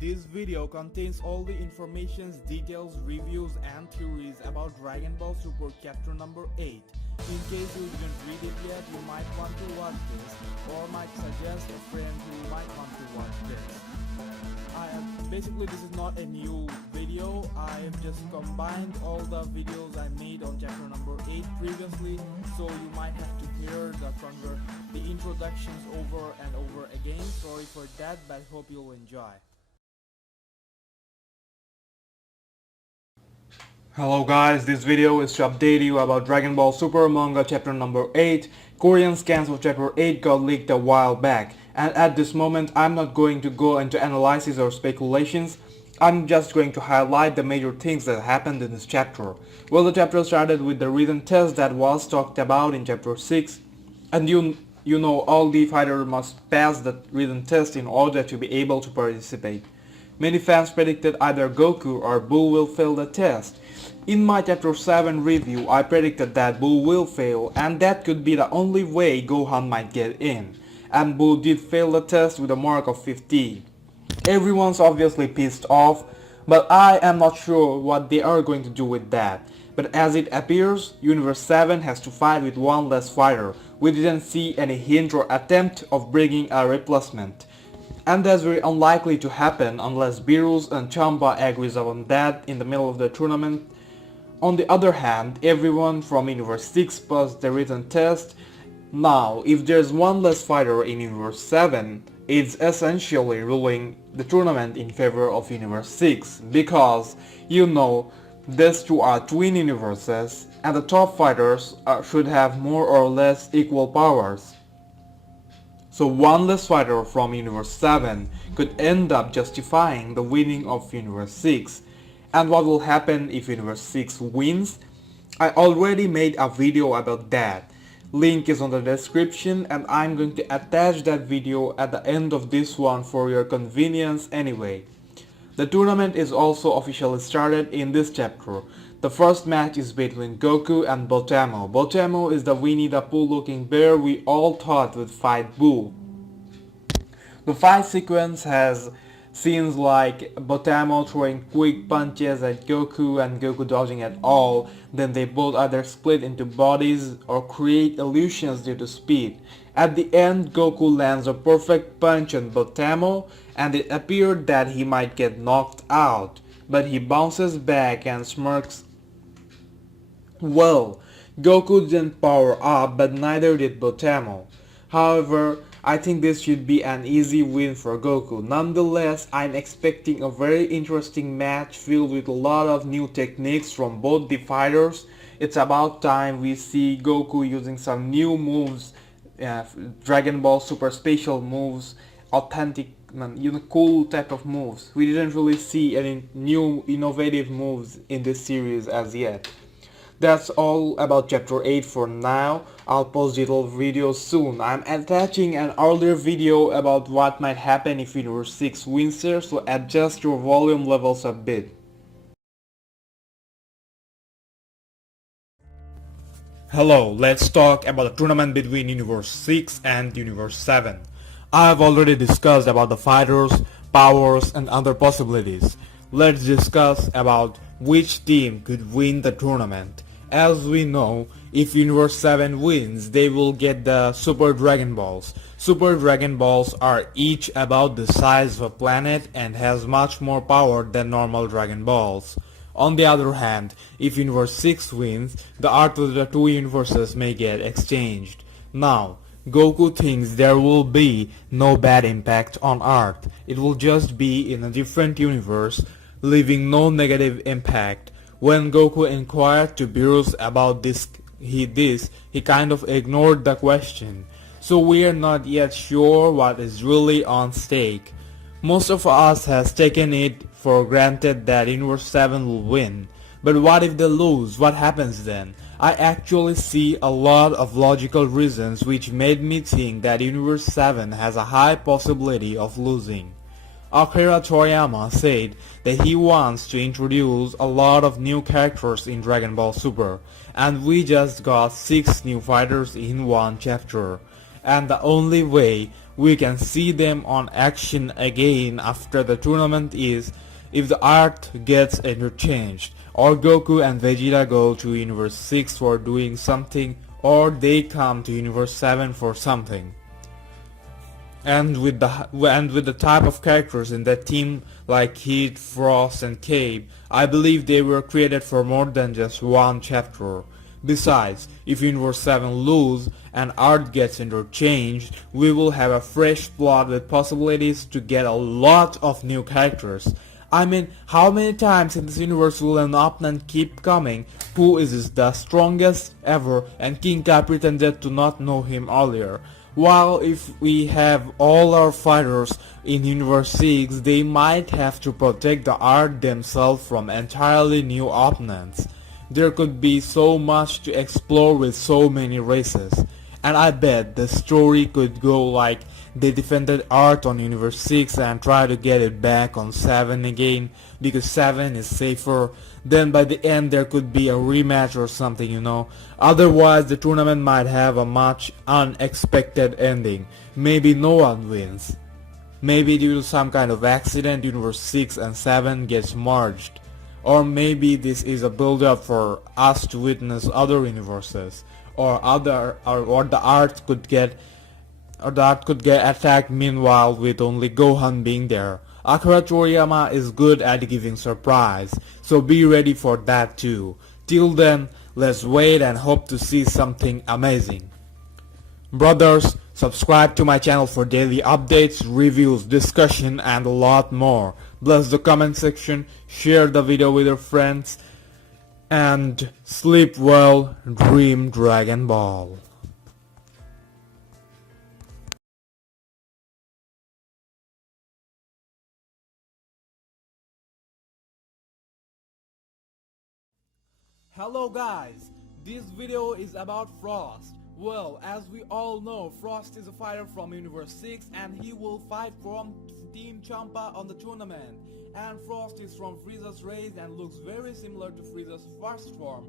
This video contains all the informations, details, reviews and theories about Dragon Ball Super chapter number 8. In case you didn't read it yet, you might want to watch this or might suggest a friend who might want to watch this. Basically this is not a new video. I've just combined all the videos I made on chapter number 8 previously, so you might have to hear the introductions over and over again. Sorry for that, but hope you'll enjoy. Hello guys, this video is to update you about Dragon Ball Super Manga chapter number 8. Korean scans of chapter 8 got leaked a while back, and at this moment I'm not going to go into analysis or speculations. I'm just going to highlight the major things that happened in this chapter. Well, the chapter started with the written test that was talked about in chapter 6, and you know all the fighters must pass the written test in order to be able to participate. Many fans predicted either Goku or Buu will fail the test. In my chapter 7 review, I predicted that Buu will fail, and that could be the only way Gohan might get in. And Buu did fail the test with a mark of 50. Everyone's obviously pissed off, but I am not sure what they are going to do with that. But as it appears, Universe 7 has to fight with one less fighter. We didn't see any hint or attempt of bringing a replacement. And that's very unlikely to happen unless Beerus and Champa agrees on that in the middle of the tournament. On the other hand, everyone from Universe 6 passed the written test. Now, if there's one less fighter in Universe 7, it's essentially ruling the tournament in favor of Universe 6, because, these two are twin universes, and the top fighters should have more or less equal powers. So one less fighter from Universe 7 could end up justifying the winning of Universe 6. And what will happen if Universe 6 wins? I already made a video about that. Link is on the description, and I'm going to attach that video at the end of this one for your convenience anyway. The tournament is also officially started in this chapter. The first match is between Goku and Botamo. Botamo is the Winnie the Pooh looking bear we all thought would fight Buu. The fight sequence has scenes like Botamo throwing quick punches at Goku and Goku dodging at all, then they both either split into bodies or create illusions due to speed. At the end, Goku lands a perfect punch on Botamo, and it appeared that he might get knocked out, but he bounces back and smirks. Well, Goku didn't power up, but neither did Botamo. However, I think this should be an easy win for Goku. Nonetheless, I'm expecting a very interesting match filled with a lot of new techniques from both the fighters. It's about time we see Goku using some new moves, Dragon Ball Super special moves, authentic, cool type of moves. We didn't really see any new innovative moves in this series as yet. That's all about chapter 8 for now. I'll post detailed videos soon. I'm attaching an earlier video about what might happen if Universe 6 wins here, so adjust your volume levels a bit. Hello, let's talk about the tournament between Universe 6 and Universe 7. I've already discussed about the fighters, powers and other possibilities. Let's discuss about which team could win the tournament. As we know, if Universe 7 wins, they will get the Super Dragon Balls. Super Dragon Balls are each about the size of a planet and has much more power than normal Dragon Balls. On the other hand, if Universe 6 wins, the Earth of the two universes may get exchanged. Now, Goku thinks there will be no bad impact on Earth. It will just be in a different universe, leaving no negative impact. When Goku inquired to Beerus about this, he kind of ignored the question. So we are not yet sure what is really on stake. Most of us has taken it for granted that Universe 7 will win. But what if they lose? What happens then? I actually see a lot of logical reasons which made me think that Universe 7 has a high possibility of losing. Akira Toriyama said that he wants to introduce a lot of new characters in Dragon Ball Super, and we just got 6 new fighters in one chapter. And the only way we can see them on action again after the tournament is if the Earth gets interchanged, or Goku and Vegeta go to Universe 6 for doing something, or they come to Universe 7 for something. And with the type of characters in that team like Heat, Frost and Cabe, I believe they were created for more than just one chapter. Besides, if Universe 7 lose and Earth gets interchanged, we will have a fresh plot with possibilities to get a lot of new characters. I mean, how many times in this universe will an opponent keep coming who is the strongest ever and King Kai pretended to not know him earlier? While if we have all our fighters in Universe 6, they might have to protect the Earth themselves from entirely new opponents. There could be so much to explore with so many races. And I bet the story could go like they defended Earth on Universe 6 and try to get it back on 7 again because 7 is safer. Then by the end there could be a rematch or something, you know. Otherwise the tournament might have a much unexpected ending. Maybe no one wins. Maybe due to some kind of accident Universe 6 and 7 gets merged. Or maybe this is a build-up for us to witness other universes. Or the Earth could get attacked meanwhile with only Gohan being there. Akira Toriyama is good at giving surprise, so be ready for that too. Till then, let's wait and hope to see something amazing. Brothers, subscribe to my channel for daily updates, reviews, discussion and a lot more. Bless the comment section, share the video with your friends, and sleep well, dream Dragon Ball. Hello guys, this video is about Frost. Well, as we all know, Frost is a fighter from Universe 6 and he will fight from Team Champa on the tournament. And Frost is from Frieza's race and looks very similar to Frieza's first form.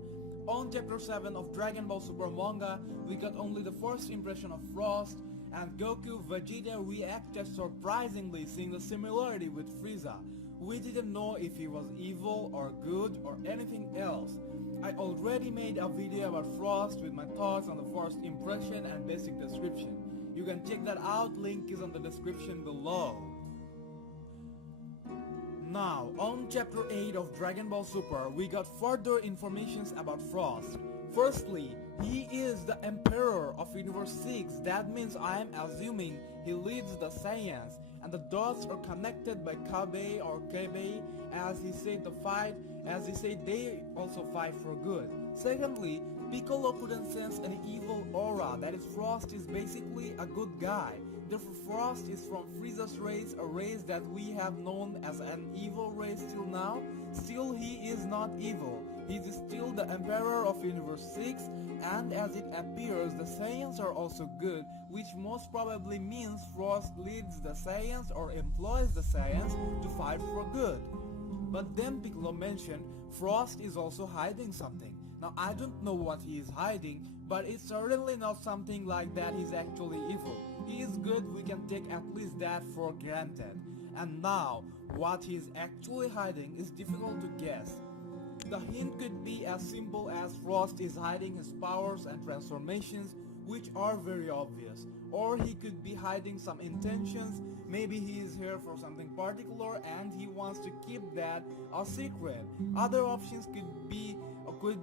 On chapter 7 of Dragon Ball Super Manga, we got only the first impression of Frost, and Goku Vegeta reacted surprisingly seeing the similarity with Frieza. We didn't know if he was evil or good or anything else. I already made a video about Frost with my thoughts on the first impression and basic description. You can check that out, link is on the description below. Now, on chapter 8 of Dragon Ball Super, we got further informations about Frost. Firstly, he is the Emperor of Universe 6, that means I am assuming he leads the Saiyans, and the dots are connected by Kabe or Kebe, as he said they also fight for good. Secondly, Piccolo couldn't sense any evil aura, that is Frost is basically a good guy. Therefore Frost is from Frieza's race, a race that we have known as an evil race till now. Still he is not evil, he is still the Emperor of Universe 6, and as it appears the Saiyans are also good, which most probably means Frost leads the Saiyans or employs the Saiyans to fight for good. But then Piccolo mentioned Frost is also hiding something. Now I don't know what he is hiding, but it's certainly not something like that he's actually evil. He is good, we can take at least that for granted. And now, what he's actually hiding is difficult to guess. The hint could be as simple as Frost is hiding his powers and transformations, which are very obvious. Or he could be hiding some intentions, maybe he is here for something particular and he wants to keep that a secret. Other options could be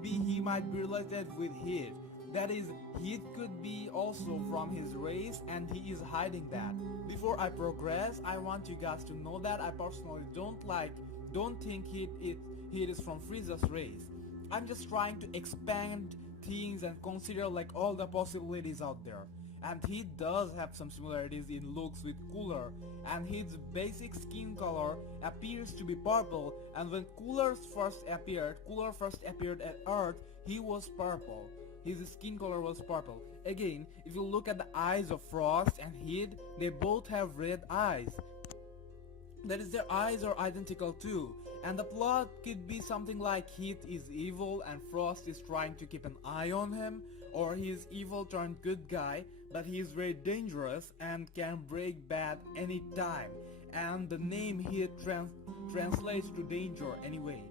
he might be related with Heat. That is, Heat could be also from his race and he is hiding that. Before I progress, I want you guys to know that I personally don't think Heat is from Frieza's race. I'm just trying to expand things and consider like all the possibilities out there. And he does have some similarities in looks with Cooler, and his basic skin color appears to be purple, and when Cooler first appeared at Earth, he was purple. His skin color was purple. Again, if you look at the eyes of Frost and Heat, they both have red eyes. That is, their eyes are identical too. And the plot could be something like Heat is evil and Frost is trying to keep an eye on him, or he is evil turned good guy. that he is very dangerous and can break bad any time, and the name here translates to danger anyway.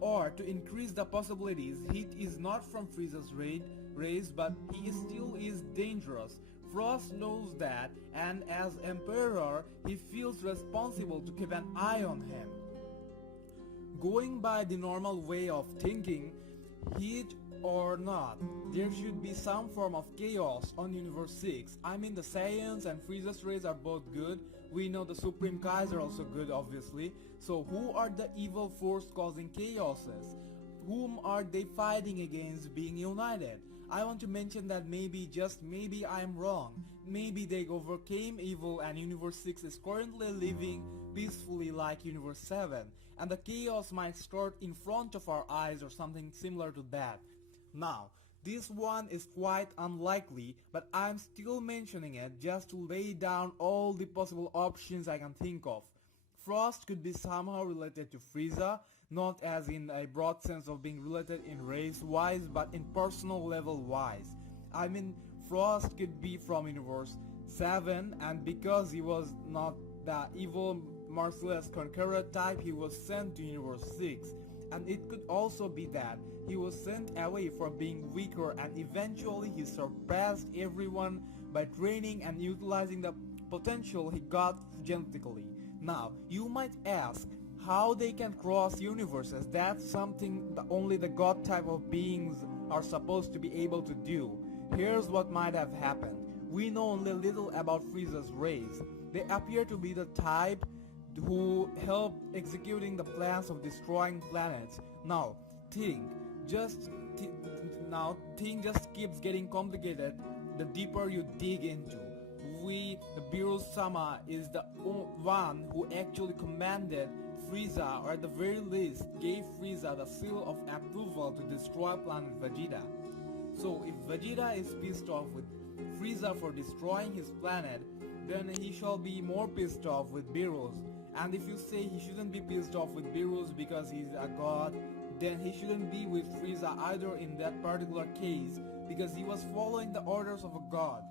Or to increase the possibilities, heat is not from Frieza's race, but he still is dangerous. Frost knows that, and as Emperor, he feels responsible to keep an eye on him. Going by the normal way of thinking, heat or not, there should be some form of chaos on Universe 6. I mean, the Saiyans and Frieza's race are both good. We know the Supreme Kaiser also good, obviously. So who are the evil force causing chaoses? Whom are they fighting against being united? I want to mention that maybe, just maybe, I am wrong. Maybe they overcame evil and Universe 6 is currently living peacefully like Universe 7, and the chaos might start in front of our eyes or something similar to that. Now, this one is quite unlikely, but I'm still mentioning it just to lay down all the possible options I can think of. Frost could be somehow related to Frieza, not as in a broad sense of being related in race-wise, but in personal level-wise. I mean, Frost could be from Universe 7, and because he was not the evil merciless conqueror type, he was sent to Universe 6. And it could also be that he was sent away for being weaker, and eventually he surpassed everyone by training and utilizing the potential he got genetically. Now, you might ask how they can cross universes. That's something that only the god type of beings are supposed to be able to do. Here's what might have happened. We know only little about Frieza's race. They appear to be the type who helped executing the plans of destroying planets. Now, thing just keeps getting complicated the deeper you dig into. The Beerus-sama is the one who actually commanded Frieza, or at the very least gave Frieza the seal of approval to destroy planet Vegeta. So if Vegeta is pissed off with Frieza for destroying his planet, then he shall be more pissed off with Beerus. And if you say he shouldn't be pissed off with Beerus because he's a god, then he shouldn't be with Frieza either in that particular case, because he was following the orders of a god.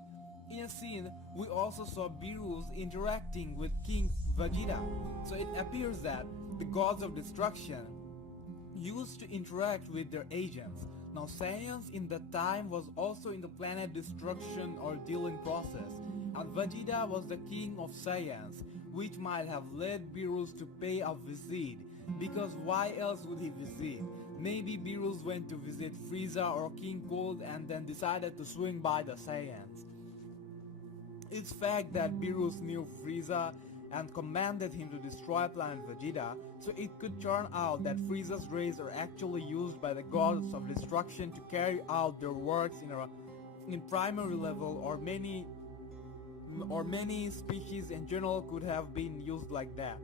In a scene, we also saw Beerus interacting with King Vegeta, so it appears that the gods of destruction used to interact with their agents. Now, Saiyans in that time was also in the planet destruction or dealing process, and Vegeta was the king of Saiyans, which might have led Beerus to pay a visit, because why else would he visit? Maybe Beerus went to visit Frieza or King Cold and then decided to swing by the Saiyans. It's fact that Beerus knew Frieza and commanded him to destroy planet Vegeta, so it could turn out that Frieza's rays are actually used by the gods of destruction to carry out their works in primary level, or many species in general could have been used like that.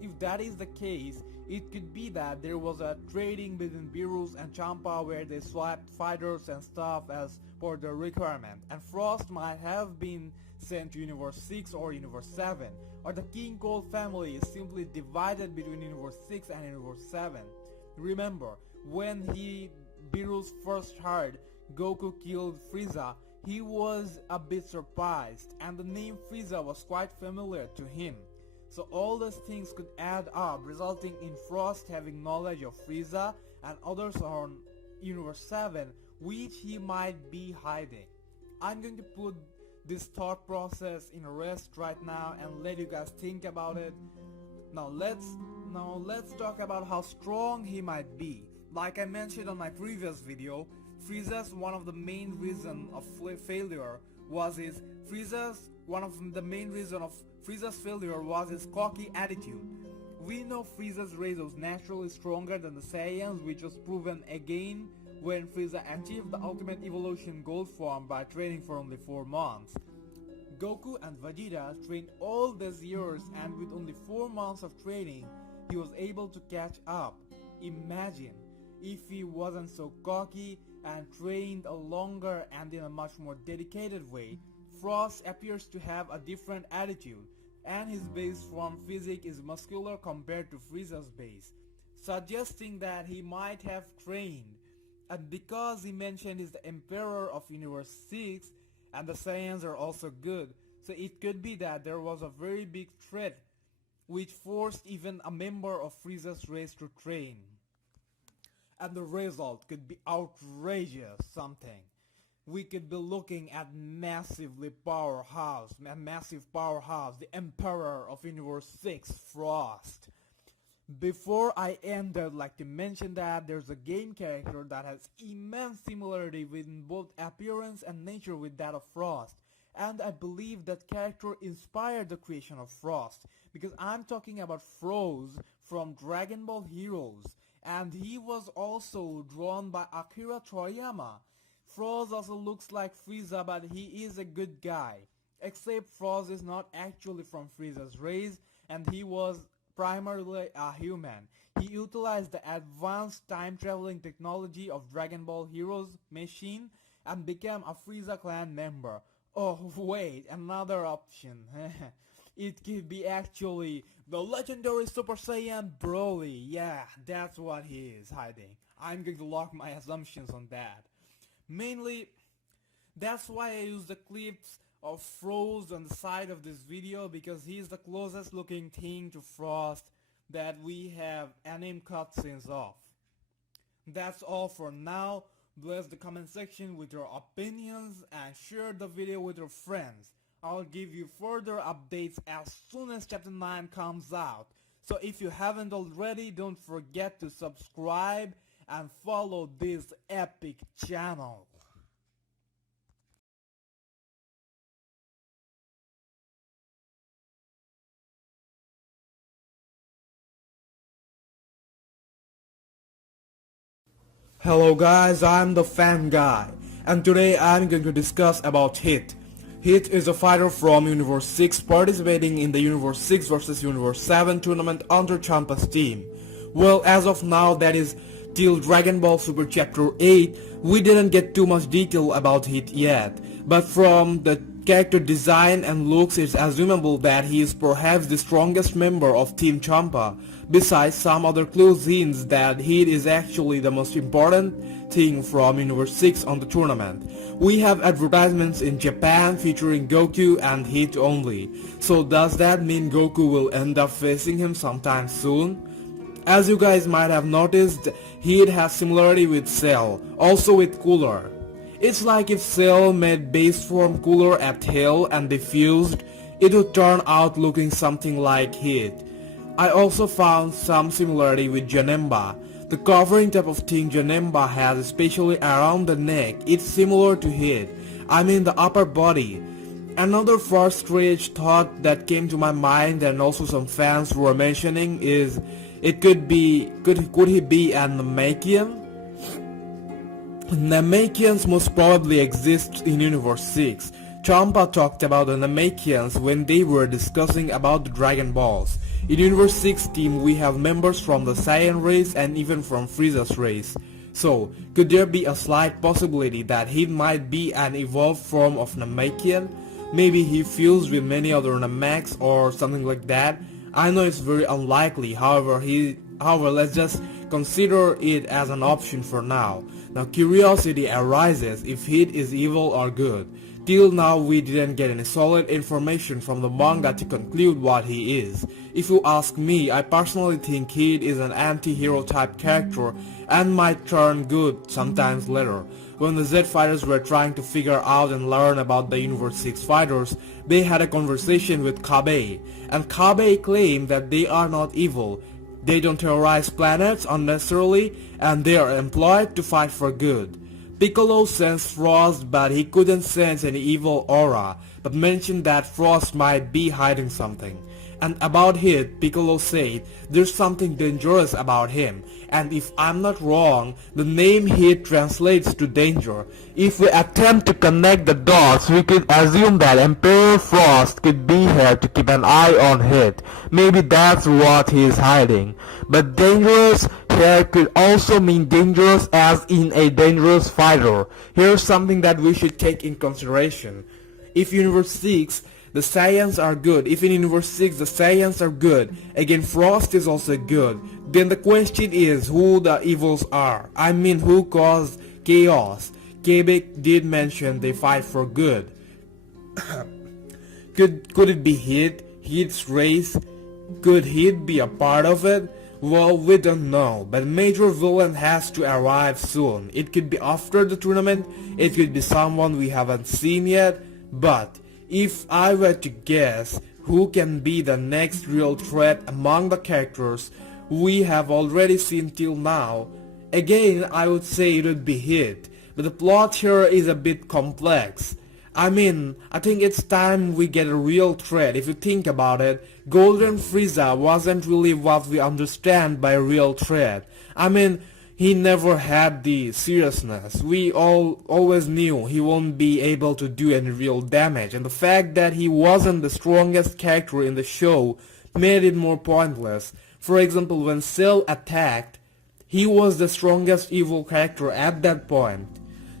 If that is the case, it could be that there was a trading between Beerus and Champa where they swapped fighters and stuff as per their requirement, and Frost might have been sent to Universe 6 or Universe 7, or the King Cold family is simply divided between Universe 6 and Universe 7. Remember, when Beerus first heard Goku killed Frieza, he was a bit surprised, and the name Frieza was quite familiar to him. So all those things could add up, resulting in Frost having knowledge of Frieza and others on Universe 7, which he might be hiding. I'm going to put this thought process in rest right now and let you guys think about it. Now let's talk about how strong he might be. Like I mentioned on my previous video, Frieza's one of the main reason of failure was his failure was his cocky attitude. We know Frieza's race was naturally stronger than the Saiyans, which was proven again when Frieza achieved the ultimate evolution gold form by training for only 4 months. Goku and Vegeta trained all these years, and with only 4 months of training, he was able to catch up. Imagine if he wasn't so cocky and trained a longer and in a much more dedicated way. Frost appears to have a different attitude, and his base form physique is muscular compared to Frieza's base, suggesting that he might have trained. And because he mentioned he's the Emperor of Universe 6, and the Saiyans are also good. So it could be that there was a very big threat which forced even a member of Frieza's race to train. And the result could be outrageous something. We could be looking at massive powerhouse, the Emperor of Universe 6, Frost. Before I end, I'd like to mention that there's a game character that has immense similarity with both appearance and nature with that of Frost. And I believe that character inspired the creation of Frost, because I'm talking about Froze from Dragon Ball Heroes, and he was also drawn by Akira Toriyama. Froze also looks like Frieza, but he is a good guy. Except Froze is not actually from Frieza's race, and he was primarily a human. He utilized the advanced time-traveling technology of Dragon Ball Heroes machine and became a Frieza clan member. Oh wait, another option. It could be actually the legendary Super Saiyan Broly. Yeah, that's what he is hiding. I'm going to lock my assumptions on that. Mainly, that's why I use the clips of Froze on the side of this video, because he's the closest looking thing to Frost that we have anime cutscenes of. That's all for now. Bless the comment section with your opinions and share the video with your friends. I'll give you further updates as soon as chapter 9 comes out. So if you haven't already, don't forget to subscribe and follow this epic channel. Hello guys, I'm the fan guy, and today I'm going to discuss about Hit. Hit is a fighter from Universe 6 participating in the Universe 6 vs Universe 7 tournament under Champa's team. Well, as of now, that is till Dragon Ball Super Chapter 8, we didn't get too much detail about Hit yet, but from the character design and looks, it's assumable that he is perhaps the strongest member of Team Champa. Besides, some other clues hints that Hit is actually the most important thing from Universe 6 on the tournament. We have advertisements in Japan featuring Goku and Hit only. So does that mean Goku will end up facing him sometime soon? As you guys might have noticed, Hit has similarity with Cell, also with Cooler. It's like if Cell made base form Cooler at Hell and they fused, it would turn out looking something like Hit. I also found some similarity with Janemba. The covering type of thing Janemba has, especially around the neck, it's similar to Hit. I mean the upper body. Another first stage thought that came to my mind, and also some fans were mentioning, is it could he be an Namekian? Namekians most probably exist in Universe 6. Champa talked about the Namekians when they were discussing about the Dragon Balls. In Universe 6 team, we have members from the Saiyan race and even from Frieza's race. So, could there be a slight possibility that he might be an evolved form of Namekian? Maybe he fused with many other Nameks or something like that. I know it's very unlikely, however, let's just consider it as an option for now. Now curiosity arises if Hit is evil or good. Till now we didn't get any solid information from the manga to conclude what he is. If you ask me, I personally think Hit is an anti-hero type character and might turn good sometimes later. When the Z fighters were trying to figure out and learn about the Universe 6 fighters, they had a conversation with Kabe, and Kabe claimed that they are not evil. They don't terrorize planets unnecessarily, and they are employed to fight for good. Piccolo sensed Frost, but he couldn't sense any evil aura, but mentioned that Frost might be hiding something. And about Hit, Piccolo said there's something dangerous about him, and if I'm not wrong, the name Hit translates to danger. If we attempt to connect the dots, we could assume that Emperor Frost could be here to keep an eye on Hit. Maybe that's what he is hiding. But dangerous here could also mean dangerous as in a dangerous fighter. Here's something that we should take in consideration. If Universe 6, the Saiyans are good. If in Universe 6 the Saiyans are good, again Frost is also good, then the question is who the evils are. I mean, who caused chaos? Quebec did mention they fight for good. Could it be Heat's race? Could Heat be a part of it? Well, we don't know, but major villain has to arrive soon. It could be after the tournament, it could be someone we haven't seen yet, but if I were to guess who can be the next real threat among the characters we have already seen till now, again I would say it would be Heat, but the plot here is a bit complex. I think it's time we get a real threat. If you think about it, Golden Frieza wasn't really what we understand by a real threat. He never had the seriousness. We always knew he won't be able to do any real damage, and the fact that he wasn't the strongest character in the show made it more pointless. For example, when Cell attacked, he was the strongest evil character at that point.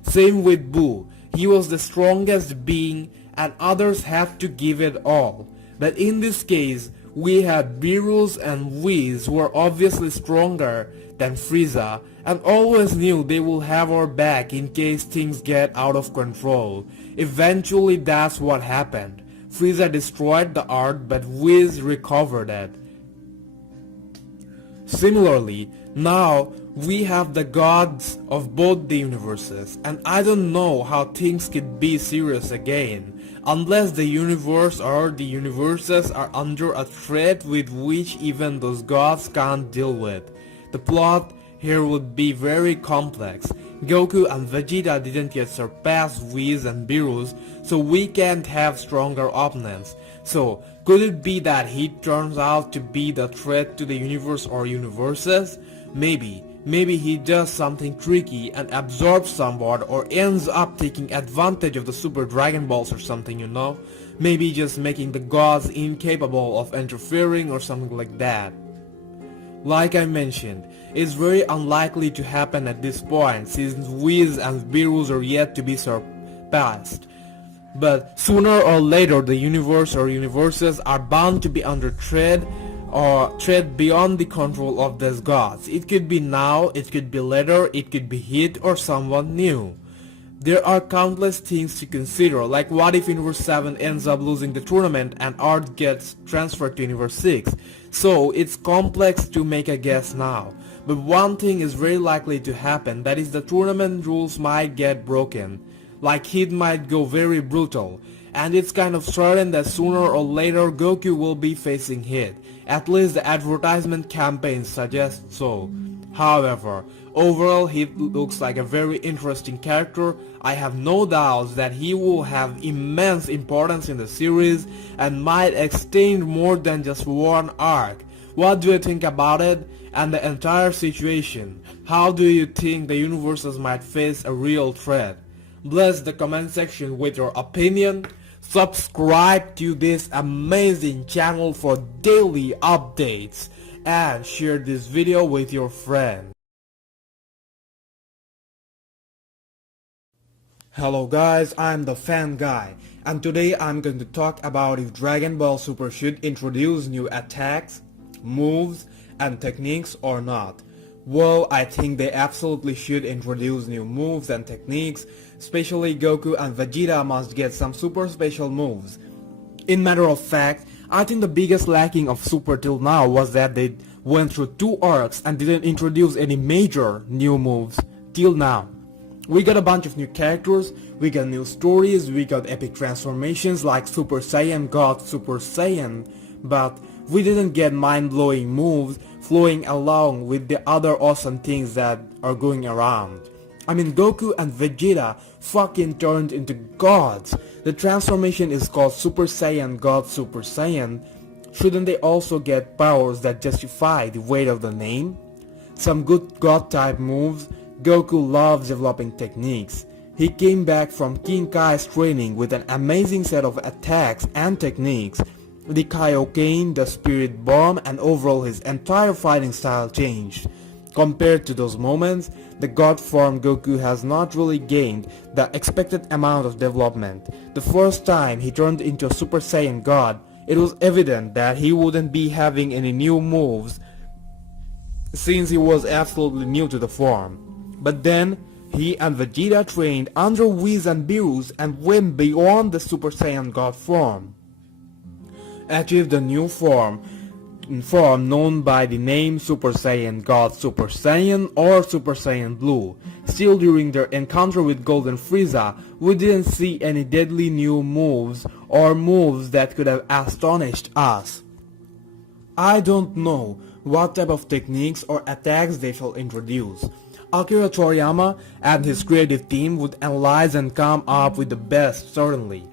Same with Boo. He was the strongest being and others had to give it all. But in this case, we had Beerus and Whis who were obviously stronger than Frieza and always knew they will have our back in case things get out of control. Eventually that's what happened. Frieza destroyed the Earth but Whis recovered it. Similarly, now we have the gods of both the universes, and I don't know how things could be serious again, unless the universe or the universes are under a threat with which even those gods can't deal with. The plot here would be very complex. Goku and Vegeta didn't yet surpass Whis and Beerus, so we can't have stronger opponents. So, could it be that he turns out to be the threat to the universe or universes? Maybe he does something tricky and absorbs someone or ends up taking advantage of the Super Dragon Balls or something, Maybe just making the gods incapable of interfering or something like that. Like I mentioned, it's very unlikely to happen at this point since Whis and Beerus are yet to be surpassed. But sooner or later the universe or universes are bound to be under threat or threat beyond the control of these gods. It could be now, it could be later, it could be Heat or someone new. There are countless things to consider, like what if Universe 7 ends up losing the tournament and Earth gets transferred to Universe 6. So it's complex to make a guess now. But one thing is very likely to happen, that is the tournament rules might get broken. Like Heat might go very brutal. And it's kind of certain that sooner or later Goku will be facing Heat. At least the advertisement campaign suggests so. However, overall Heat looks like a very interesting character. I have no doubts that he will have immense importance in the series and might extend more than just one arc. What do you think about it and the entire situation? How do you think the universes might face a real threat? Bless the comment section with your opinion. Subscribe to this amazing channel for daily updates and share this video with your friends. Hello guys, I'm the Fan Guy, and today I'm going to talk about if Dragon Ball Super should introduce new attacks, moves, and techniques or not. Well, I think they absolutely should introduce new moves and techniques, especially Goku and Vegeta must get some super special moves. In matter of fact, I think the biggest lacking of Super till now was that they went through 2 arcs and didn't introduce any major new moves till now. We got a bunch of new characters, we got new stories, we got epic transformations like Super Saiyan God Super Saiyan, but we didn't get mind-blowing moves flowing along with the other awesome things that are going around. Goku and Vegeta fucking turned into gods. The transformation is called Super Saiyan God Super Saiyan. Shouldn't they also get powers that justify the weight of the name? Some good god type moves. Goku loves developing techniques. He came back from King Kai's training with an amazing set of attacks and techniques. The Kaioken, the Spirit Bomb, and overall his entire fighting style changed. Compared to those moments, the god form Goku has not really gained the expected amount of development. The first time he turned into a Super Saiyan God, it was evident that he wouldn't be having any new moves since he was absolutely new to the form. But then, He and Vegeta trained under Whis and Beerus and went beyond the Super Saiyan God form, achieved a new form known by the name Super Saiyan God Super Saiyan or Super Saiyan Blue. Still, during their encounter with Golden Frieza, we didn't see any deadly new moves or moves that could have astonished us. I don't know what type of techniques or attacks they shall introduce. Akira Toriyama and his creative team would analyze and come up with the best, certainly.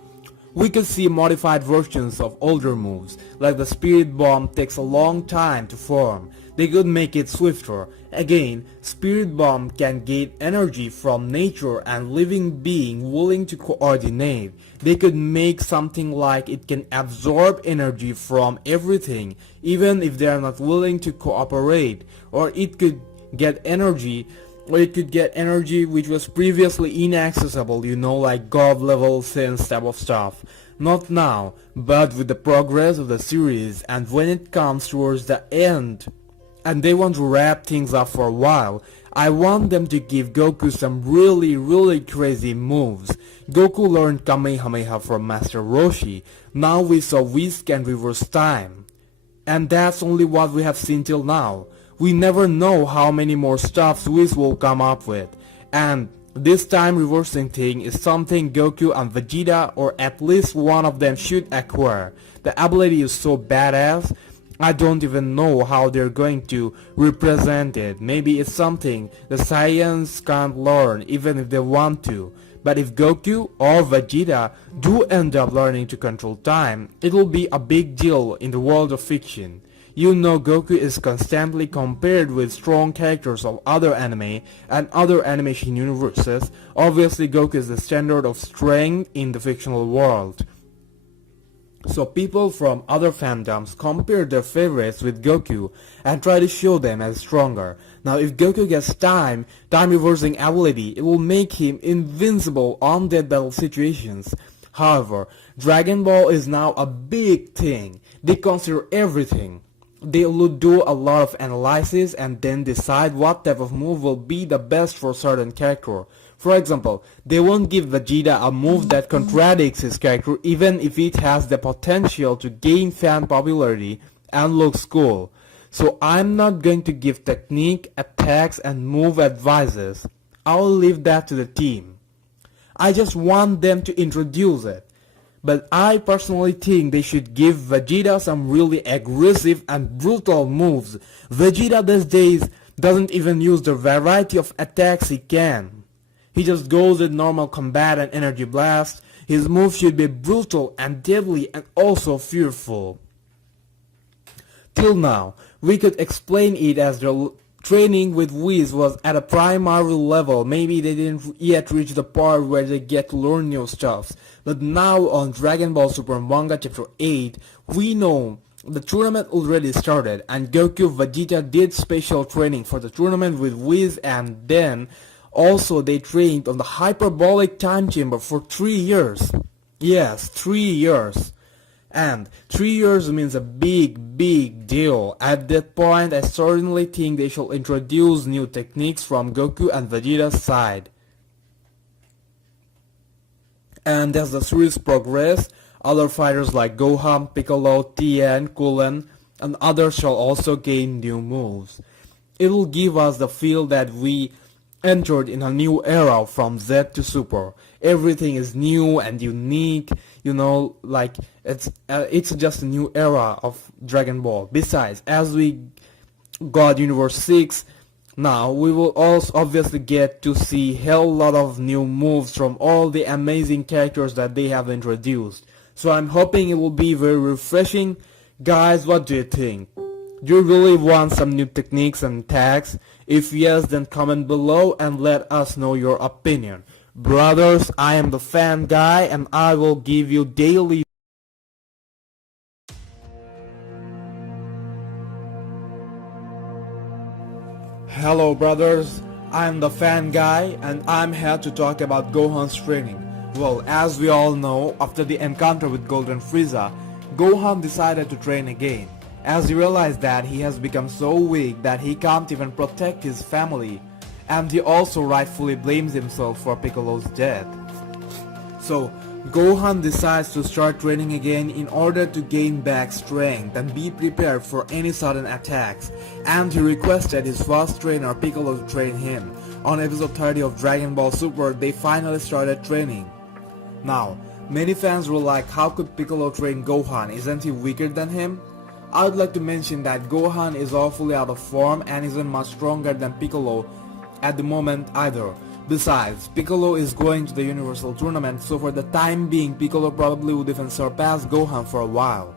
We could see modified versions of older moves, like the Spirit Bomb takes a long time to form. They could make it swifter. Again, Spirit Bomb can gain energy from nature and living being willing to coordinate. They could make something like it can absorb energy from everything, even if they are not willing to cooperate. Or it could get energy which was previously inaccessible, like Gov level sense type of stuff. Not now, but with the progress of the series and when it comes towards the end and they want to wrap things up for a while, I want them to give Goku some really crazy moves. Goku learned Kamehameha from Master Roshi. Now we saw Whis can reverse time. And that's only what we have seen till now. We never know how many more stuffs Whis will come up with. And this time reversing thing is something Goku and Vegeta or at least one of them should acquire. The ability is so badass, I don't even know how they're going to represent it. Maybe it's something the Saiyans can't learn even if they want to. But if Goku or Vegeta do end up learning to control time, it will be a big deal in the world of fiction. Goku is constantly compared with strong characters of other anime and other animation universes. Obviously Goku is the standard of strength in the fictional world. So people from other fandoms compare their favorites with Goku and try to show them as stronger. Now if Goku gets time reversing ability, it will make him invincible on dead battle situations. However, Dragon Ball is now a big thing. They consider everything. They will do a lot of analysis and then decide what type of move will be the best for certain character. For example, they won't give Vegeta a move that contradicts his character even if it has the potential to gain fan popularity and looks cool. So I'm not going to give technique, attacks and move advices. I'll leave that to the team. I just want them to introduce it. But I personally think they should give Vegeta some really aggressive and brutal moves. Vegeta these days doesn't even use the variety of attacks he can. He just goes with normal combat and energy blast. His moves should be brutal and deadly and also fearful. Till now, we could explain it as their training with Whis was at a primary level. Maybe they didn't yet reach the part where they get to learn new stuff. But now on Dragon Ball Super Manga Chapter 8, we know the tournament already started and Goku Vegeta did special training for the tournament with Whis, and then also they trained on the hyperbolic time chamber for 3 years. Yes, 3 years. And 3 years means a big deal. At that point, I certainly think they shall introduce new techniques from Goku and Vegeta's side. And as the series progresses, other fighters like Gohan, Piccolo, Tien, Kulin, and others shall also gain new moves. It will give us the feel that we entered in a new era from Z to Super. Everything is new and unique, it's just a new era of Dragon Ball. Besides, as we got Universe 6, now we will also obviously get to see hell lot of new moves from all the amazing characters that they have introduced. So I'm hoping it will be very refreshing. Guys, what do you think? Do you really want some new techniques and attacks? If yes, then comment below and let us know your opinion. Brothers, I am the fan guy and I will give you daily. Hello brothers, I'm the fan guy and I'm here to talk about Gohan's training. Well, as we all know, after the encounter with Golden Frieza, Gohan decided to train again, as he realized that he has become so weak that he can't even protect his family. and he also rightfully blames himself for Piccolo's death. So, Gohan decides to start training again in order to gain back strength and be prepared for any sudden attacks, and he requested his first trainer Piccolo to train him. On episode 30 of Dragon Ball Super, they finally started training. Now, many fans were like, how could Piccolo train Gohan, isn't he weaker than him? I would like to mention that Gohan is awfully out of form and isn't much stronger than Piccolo at the moment either. Besides, Piccolo is going to the Universal Tournament, so for the time being Piccolo probably would even surpass Gohan for a while.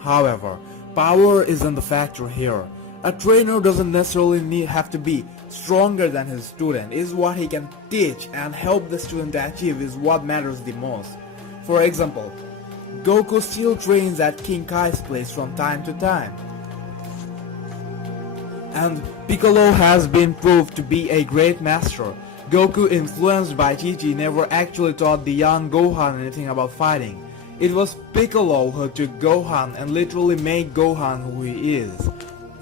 However, power isn't the factor here. A trainer doesn't necessarily have to be stronger than his student. Is what he can teach and help the student to achieve is what matters the most. For example, Goku still trains at King Kai's place from time to time. And Piccolo has been proved to be a great master. Goku, influenced by Chi-Chi, never actually taught the young Gohan anything about fighting. It was Piccolo who took Gohan and literally made Gohan who he is.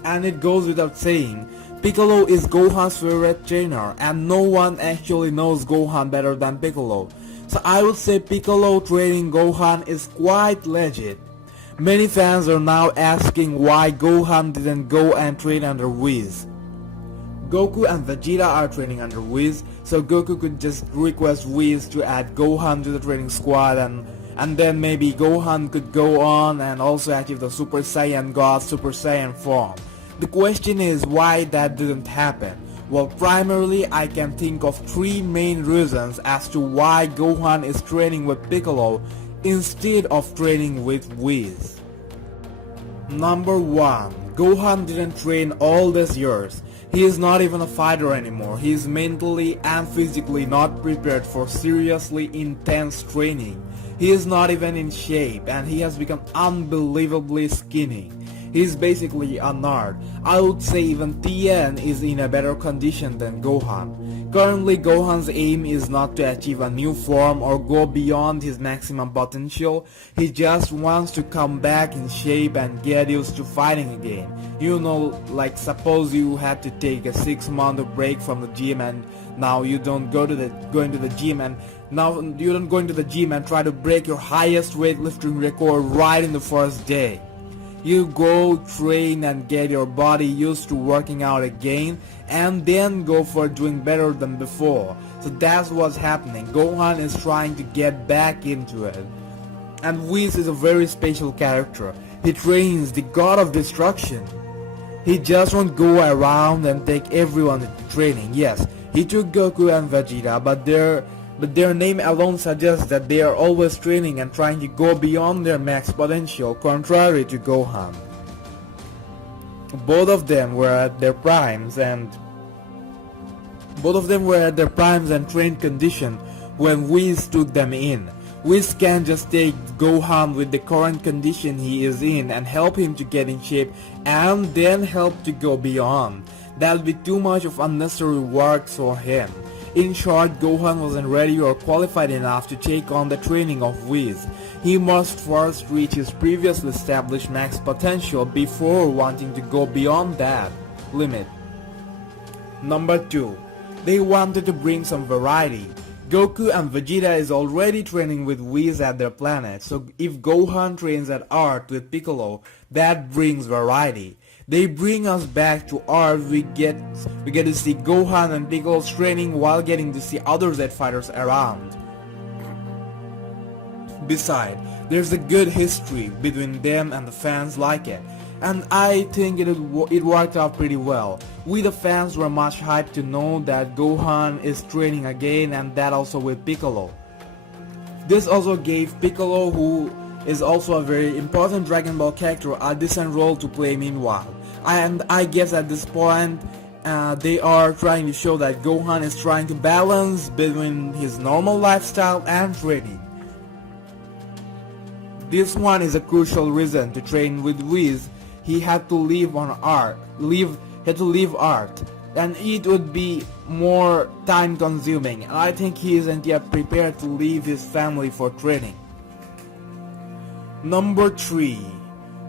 And it goes without saying, Piccolo is Gohan's favorite trainer and no one actually knows Gohan better than Piccolo. So I would say Piccolo training Gohan is quite legit. Many fans are now asking why Gohan didn't go and train under Whis. Goku and Vegeta are training under Whis, so Goku could just request Whis to add Gohan to the training squad, and then maybe Gohan could go on and also achieve the Super Saiyan God Super Saiyan form. The question is why that didn't happen. Well, primarily I can think of three main reasons as to why Gohan is training with Piccolo instead of training with Whis. Number 1. Gohan didn't train all these years. He is not even a fighter anymore. He is mentally and physically not prepared for seriously intense training. He is not even in shape and he has become unbelievably skinny. He is basically a nerd. I would say even Tien is in a better condition than Gohan. Currently, Gohan's aim is not to achieve a new form or go beyond his maximum potential. He just wants to come back in shape and get used to fighting again. You know, like suppose you had to take a 6-month break from the gym and now you don't go into the gym and now you don't go into the gym and try to break your highest weightlifting record right in the first day. You go train and get your body used to working out again and then go for doing better than before. So that's what's happening. Gohan is trying to get back into it. And Whis is a very special character. He trains the god of destruction. He just won't go around and take everyone to training. Yes, he took Goku and Vegeta, but their name alone suggests that they are always training and trying to go beyond their max potential, contrary to Gohan. Both of them were at their primes and trained condition when Whis took them in. Whis can just take Gohan with the current condition he is in and help him to get in shape and then help to go beyond. That would be too much of unnecessary work for him. In short, Gohan wasn't ready or qualified enough to take on the training of Whis. He must first reach his previously established max potential before wanting to go beyond that limit. Number 2. They wanted to bring some variety. Goku and Vegeta is already training with Whis at their planet, so if Gohan trains at Earth with Piccolo, that brings variety. They bring us back to Earth. We get to see Gohan and Piccolo's training while getting to see other Z fighters around. Besides, there's a good history between them and the fans like it. And I think it worked out pretty well. We the fans were much hyped to know that Gohan is training again, and that also with Piccolo. This also gave Piccolo, who is also a very important Dragon Ball character, a decent role to play meanwhile. And I guess at this point they are trying to show that Gohan is trying to balance between his normal lifestyle and training. This one is a crucial reason to train with Whis. He had to leave Earth, and it would be more time consuming, and I think he isn't yet prepared to leave his family for training. Number 3.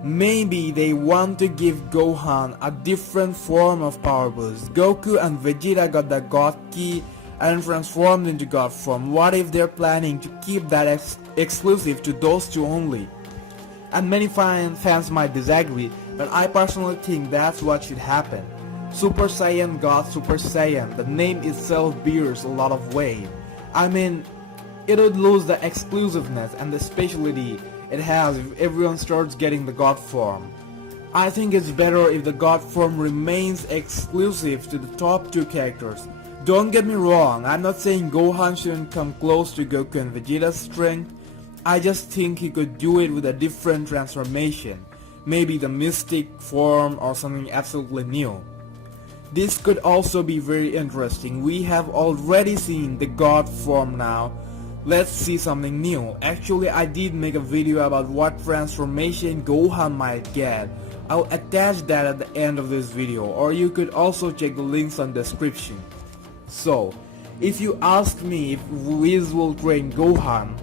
Maybe they want to give Gohan a different form of power boost. Goku and Vegeta got the God Ki and transformed into God form. What if they're planning to keep that exclusive to those two only? And many fans might disagree, but I personally think that's what should happen. Super Saiyan God Super Saiyan, the name itself bears a lot of weight. I mean, it would lose the exclusiveness and the specialty it has if everyone starts getting the God form. I think it's better if the God form remains exclusive to the top two characters. Don't get me wrong, I'm not saying Gohan shouldn't come close to Goku and Vegeta's strength. I just think he could do it with a different transformation, maybe the mystic form or something absolutely new. This could also be very interesting. We have already seen the God form now. Let's see something new. Actually, I did make a video about what transformation Gohan might get. I'll attach that at the end of this video, or you could also check the links on the description. So, if you ask me if Whis will train Gohan,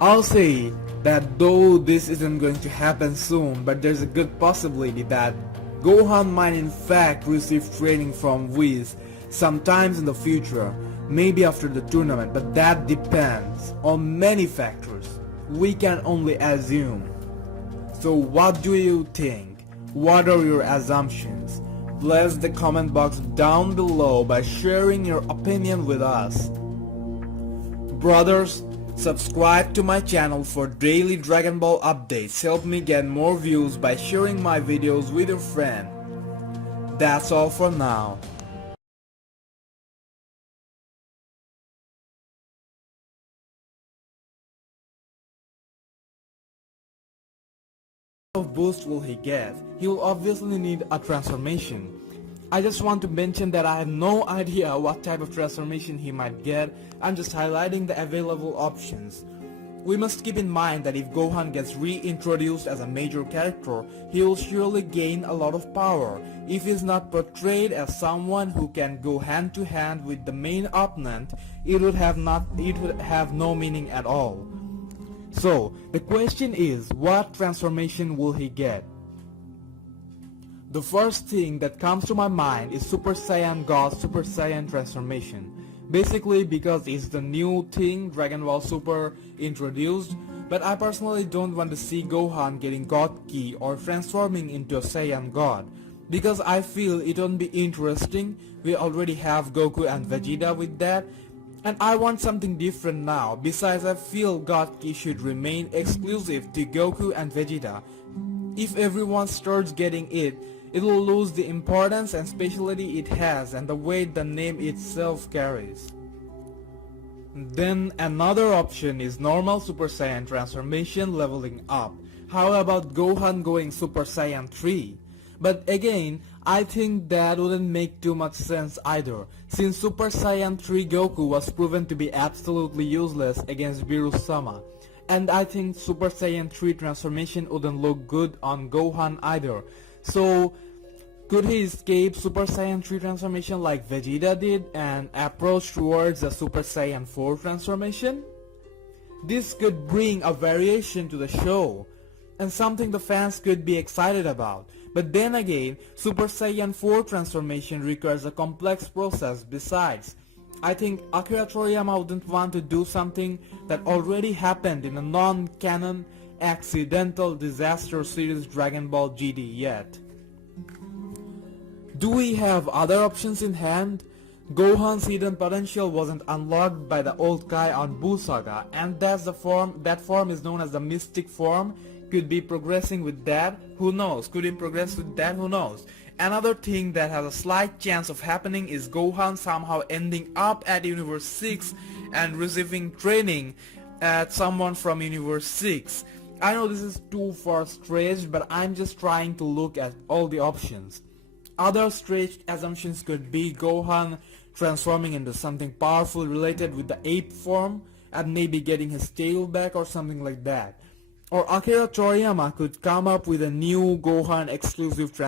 I'll say that though this isn't going to happen soon, but there's a good possibility that Gohan might in fact receive training from Whis sometimes in the future, maybe after the tournament, but that depends on many factors. We can only assume. So what do you think? What are your assumptions? Bless the comment box down below by sharing your opinion with us. Brothers, subscribe to my channel for daily Dragon Ball updates. Help me get more views by sharing my videos with your friend. That's all for now. What kind of boost will he get? He will obviously need a transformation. I just want to mention that I have no idea what type of transformation he might get. I'm just highlighting the available options. We must keep in mind that if Gohan gets reintroduced as a major character, he will surely gain a lot of power. If he is not portrayed as someone who can go hand to hand with the main opponent, it would have no meaning at all. So, the question is, what transformation will he get? The first thing that comes to my mind is Super Saiyan God Super Saiyan transformation. Basically because it's the new thing Dragon Ball Super introduced, but I personally don't want to see Gohan getting God Ki or transforming into a Saiyan God, because I feel it won't be interesting. We already have Goku and Vegeta with that, and I want something different now. Besides, I feel God Ki should remain exclusive to Goku and Vegeta. If everyone starts getting it, it will lose the importance and specialty it has and the weight the name itself carries. Then another option is normal Super Saiyan transformation leveling up. How about Gohan going Super Saiyan 3? But again, I think that wouldn't make too much sense either, since Super Saiyan 3 Goku was proven to be absolutely useless against Beerus-sama. And I think Super Saiyan 3 transformation wouldn't look good on Gohan either. So, could he escape Super Saiyan 3 transformation like Vegeta did and approach towards the Super Saiyan 4 transformation? This could bring a variation to the show, and something the fans could be excited about. But then again, Super Saiyan 4 transformation requires a complex process. Besides, I think Akira Toriyama wouldn't want to do something that already happened in a non-canon accidental disaster series Dragon Ball GT yet. Do we have other options in hand? Gohan's hidden potential wasn't unlocked by the old Kai on Buu Saga, and that form is known as the mystic form. Could be progressing with that, who knows? Could he progress with that, who knows? Another thing that has a slight chance of happening is Gohan somehow ending up at Universe 6 and receiving training at someone from Universe 6. I know this is too far-stretched, but I'm just trying to look at all the options. Other stretched assumptions could be Gohan transforming into something powerful related with the ape form and maybe getting his tail back or something like that. Or Akira Toriyama could come up with a new Gohan exclusive